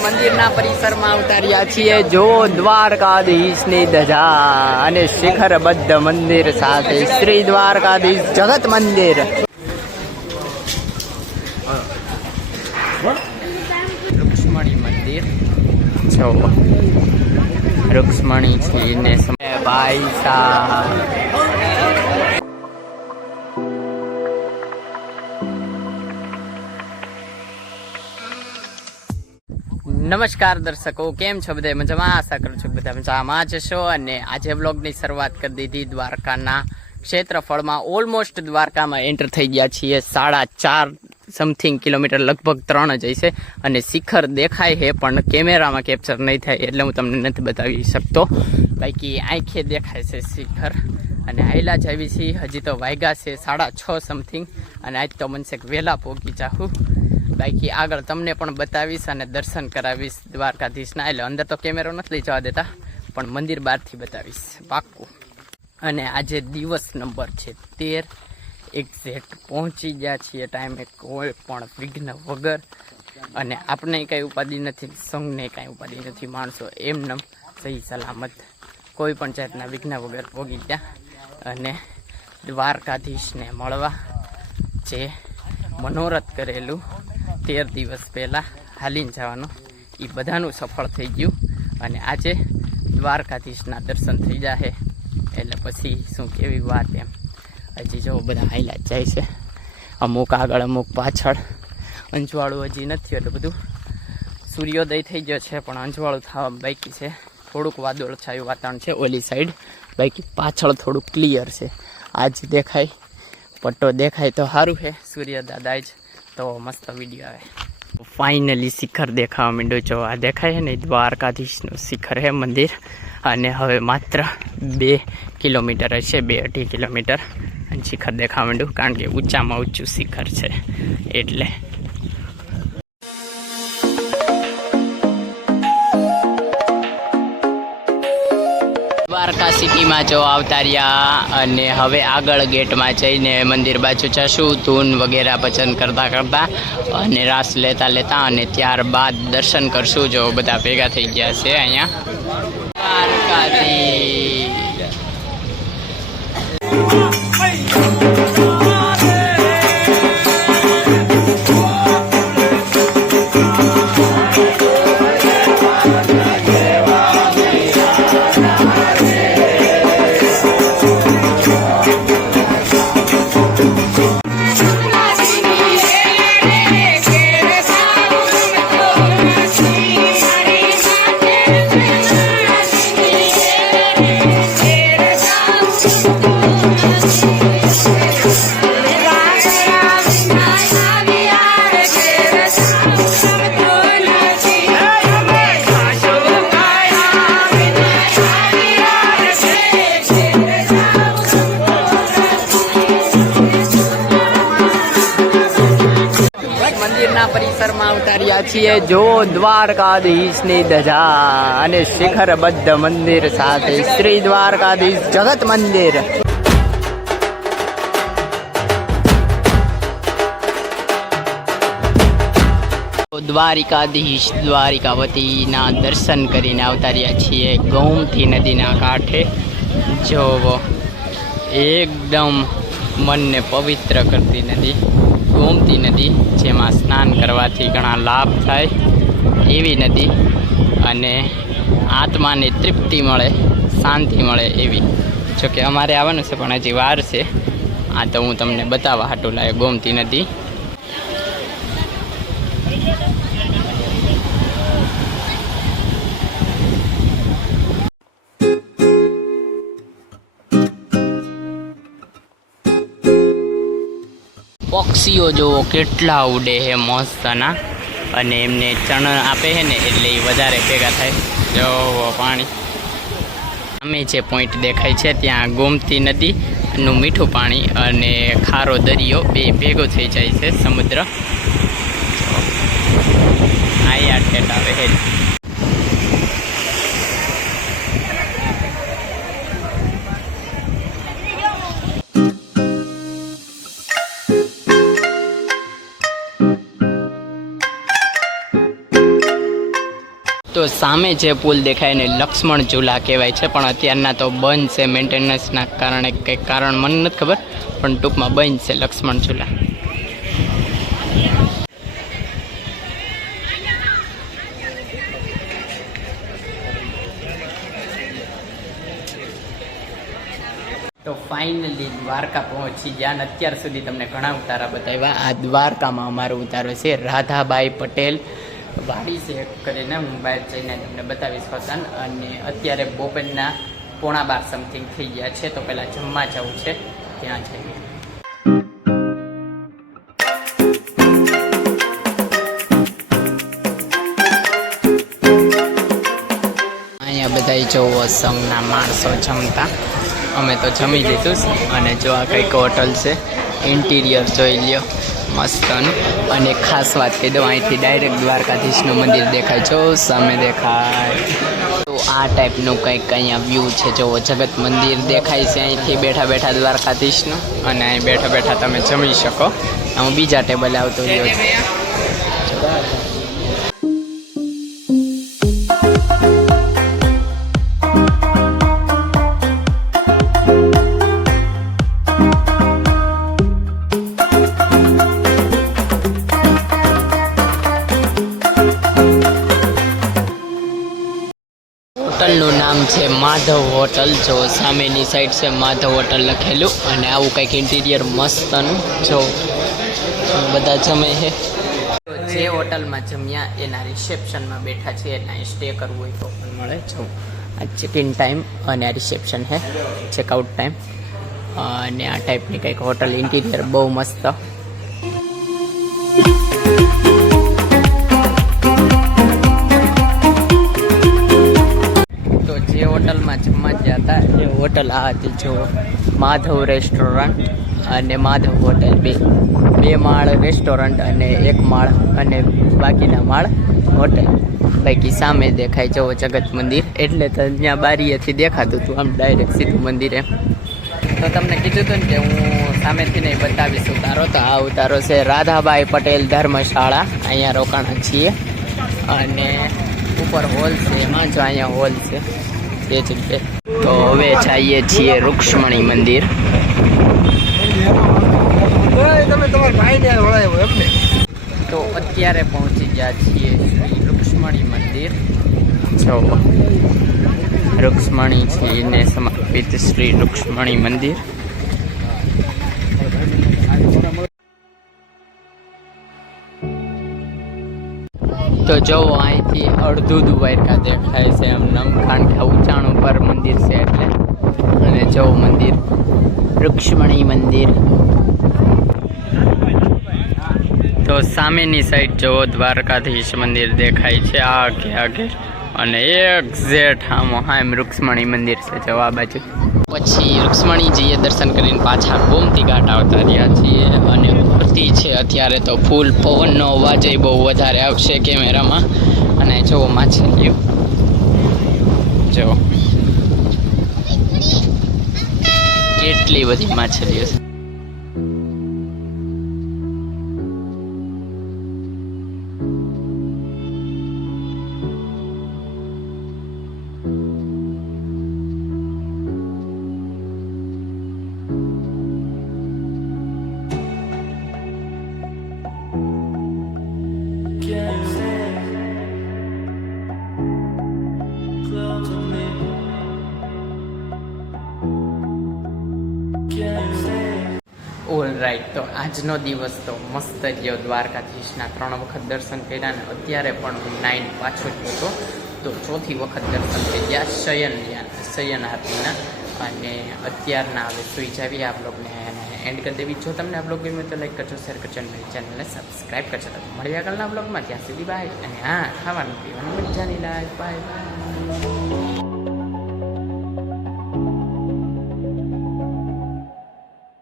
મંદિરના પરિસરમાં ઉતાર્યા છીએ. જો દ્વારકાધીશની ધજા અને શિખરબદ્ધ મંદિર સાથે શ્રી દ્વારકાધીશ જગત મંદિર. રૂક્ષ્મણી મંદિર. જો રૂક્ષ્મણી છે ભાઈ સાહેબ. નમસ્કાર દર્શકો, કેમ છો બધા? મજામાં? આશા કરું છું બધા મજામાં જ છો. અને આજે બ્લોગની શરૂઆત કરી દીધી દ્વારકાના ક્ષેત્રફળમાં. ઓલમોસ્ટ દ્વારકામાં એન્ટર થઈ ગયા છીએ. સાડા ચાર સમથિંગ કિલોમીટર, લગભગ ત્રણ જ હશે. અને શિખર દેખાય છે, પણ કેમેરામાં કેપ્ચર નહીં થાય એટલે હું તમને નથી બતાવી શકતો. બાકી આંખે દેખાય છે શિખર. અને આયલા જ આવી છીએ. હજી તો વાગ્યા છે સાડા છ સમથિંગ અને આજ તો મનશે વહેલા પહોંચી જાઉં બાકી આગળ તમને પણ બતાવીશ અને દર્શન કરાવીશ દ્વારકાધીશના. એટલે અંદર તો કેમેરો નથી જવા દેતા, પણ મંદિર બહારથી બતાવીશ. પાક્કું. અને આજે દિવસ નંબર છે તેર. એક્ઝેક્ટ પહોંચી ગયા છીએ ટાઈમે કોઈ પણ વિઘ્ન વગર. અને આપણે કાંઈ ઉપાધિ નથી, સંઘને કાંઈ ઉપાધિ નથી, માણસો એમનેમ સહી સલામત. કોઈ પણ જાતના વિઘ્ન વગર ભોગી ગયા. અને દ્વારકાધીશને મળવા જે મનોરથ કરેલું તેર દિવસ પહેલાં હાલીને જવાનું. એ બધાનું સફળ થઈ ગયું અને આજે દ્વારકાધીશના દર્શન થઈ જાય એટલે પછી શું કેવી વાત એમ. હજી જો બધા હાઈલા જાય છે. અમુક આગળ, અમુક પાછળ. અંજવાળું હજી નથી એટલે બધું સૂર્યોદય થઈ ગયો છે, પણ અંજવાળું થવા બાકી છે. થોડુંક વાદળ છાયું વાતાવરણ છે ઓલી સાઈડ બાકી પાછળ થોડુંક ક્લિયર છે. આજ દેખાય, પટ્ટો દેખાય તો સારું છે સૂર્ય દાદા જ તો મસ્ત વીડિયો આવે. ફાઇનલી શિખર દેખાવા માંડ્યું. જો આ દેખાય છે ને દ્વારકાધીશનું શિખર હે મંદિર. અને હવે માત્ર બે કિલોમીટર હશે, બે અઢી કિલોમીટર. અને શિખર દેખાવા માંડ્યું, કારણ કે ઊંચામાં ઊંચું શિખર છે. એટલે સિટીમાં જો આવતા રહ્યા અને હવે આગળ ગેટમાં જઈને મંદિર બાજુ જશું, ધૂન વગેરે ભજન કરતા કરતાં અને રાસ લેતા લેતા અને ત્યારબાદ દર્શન કરશું. જો બધા ભેગા થઈ ગયા છે અહીંયા. છીએ જો દ્વારકાધીશની ધજા અને શિખરબદ્ધ મંદિર સાથે શ્રી દ્વારકાધીશ જગત મંદિર. દ્વારિકાધીશ દ્વારિકાવતીના દર્શન કરીને આવતા રહ્યા છીએ ગૌમતી નદીના કાંઠે. જોવો, એકદમ મનને પવિત્ર કરતી નદી. ગોમતી નદી, જેમાં સ્નાન કરવાથી ઘણા લાભ થાય એવી નદી અને આત્માને તૃપ્તિ મળે, શાંતિ મળે એવી. જોકે અમારે આવવાનું છે, પણ હજી વાર છે. આ તો હું તમને બતાવવા હાટું લાવ્યો ગોમતી નદી. પક્ષીઓ જુઓ, કેટલા ઉડે છે, મસ્તના. અને એમને ચણ આપે છે ને, એટલે એ વધારે ભેગા થાય. જો પાણી. અમે જે પોઈન્ટ દેખાય છે, ત્યાં ગોમતી નદીનું મીઠું પાણી અને ખારો દરિયો બે ભેગો થઈ જાય છે સમુદ્ર. આયા ઠેઠ આવે છે. તો સામે જે પુલ દેખાય ને લક્ષ્મણ ઝૂલા કહેવાય છે, પણ અત્યારના તો બંધ છે મેન્ટેનન્સના કારણે કંઈક કારણ મને નથી ખબર, પણ ટૂંકમાં બંધ છે લક્ષ્મણ ઝૂલા. તો ફાઇનલી દ્વારકા પહોંચી ગયા અને અત્યાર સુધી તમને ઘણા ઉતારા બતાવ્યા. આ દ્વારકામાં અમારો ઉતારો છે રાધાબાઈ પટેલ વાડી શેક કરીને હું બહાર જઈને તમને બતાવીશ પસંદ અને અત્યારે બપોરના પોણા બાર સમથિંગ થઈ ગયા છે, તો પહેલાં જમવા જવું છે, ત્યાં જઈએ. અહીંયા બધા જોવો સંઘના માણસો જમતા. અમે તો જમી લીધું અને જો આ કંઈક હોટલ છે ઇન્ટિરિયર જોઈ લ્યો. મસ્તનું અને ખાસ વાત કહી દઉં, અહીંથી ડાયરેક્ટ દ્વારકાધીશનું મંદિર દેખાય. જો સામે દેખાય. તો આ ટાઈપનું કંઈક અહીંયા વ્યૂ છે. જો જગત મંદિર દેખાય છે અહીંથી બેઠા બેઠા દ્વારકાધીશનું. અને અહીં બેઠા બેઠા તમે જમી શકો. હું બીજા ટેબલે આવતો રહ્યો છું. હોટલનું નામ છે માધવ હોટલ. જો સામેની સાઈડ છે માધવ હોટલ લખેલું. અને આવું કંઈક ઇન્ટિરિયર મસ્તનું. જો બધા જમે છે. જે હોટલમાં જમ્યા એના રિસેપ્શનમાં બેઠા છે. એના સ્ટે કરવું હોય તો પણ મળે. જો આ ચેક ઇન ટાઈમ અને આ રિસેપ્શન છે. ચેકઆઉટ ટાઈમ અને આ ટાઈપની કંઈક હોટલ ઇન્ટિરિયર બહુ મસ્ત. આ હતી જો માધવ રેસ્ટોરન્ટ અને માધવ હોટેલ બે. બે માળ રેસ્ટોરન્ટ અને એક માળ અને બાકીના માળ હોટેલ. બાકી સામે દેખાય જવો જગત મંદિર. એટલે તો ત્યાં બારીએથી દેખાતું હતું. આમ ડાયરેક્ટ સીધું મંદિરે તો તમને કીધું હતું ને કે હું સામેથી નહીં બતાવીશ ઉતારો. તો આ ઉતારો છે રાધાબાઈ પટેલ ધર્મશાળા. અહીંયા રોકાણા છીએ. અને ઉપર હોલ છે. એમાં જો અહીંયા હોલ છે. એ જ તો હવે જઈએ છીએ રૂક્ષ્મણી મંદિર. તો અત્યારે પહોંચી ગયા છીએ શ્રી રૂક્ષ્મણી મંદિર. જો રૂક્ષ્મણીજીને સમર્પિત શ્રી રૂક્ષ્મણી મંદિર. તો જો, અહીંથી અડધું દ્વારકા દેખાય છે એમ નમ. કારણ કે ઉપર મંદિર છે એટલે. અને જો, મંદિર. રુક્ષ્મણી મંદિર. તો સામેની સાઈડ જો, દ્વારકાધીશ મંદિર દેખાય છે આગે આગે. અને એક્ઝેક્ટ આમ હા એમ રૂક્ષ્મણી મંદિર છે જવા બાજુ. પછી રુક્ષ્મણીજીએ દર્શન કરીને પાછા ગોમતી ઘાટ આવતા રહ્યા છીએ. અને ભરતી છે અત્યારે તો ફૂલ પવનનો અવાજ બહુ વધારે આવશે કેમેરામાં. અને જો માછલીઓ. જો. કેટલી બધી માછલીઓ છે. રાઈટ. તો આજનો દિવસ તો મસ્ત રહ્યો. દ્વારકાધીશના ત્રણ વખત દર્શન કર્યા ને અત્યારે પણ હું નાઇન પાછો જ હતો. તો ચોથી વખત દર્શન થઈ ગયા શયન શયન આરતીના અને અત્યારના હવે સુઈ જાવી આ બ્લોગને એન્ડ કરી દેવી. જો તમને આ બ્લોગ ગમ્યો તો લાઈક કરજો શેર કરજો મારી ચેનલને સબસ્ક્રાઈબ કરજો. તો મળીએ આગળના બ્લોગમાં ત્યાં સુધી બાય અને હા, ખાવાનું, પીવાનું મજાની લાઈફ બાય બાય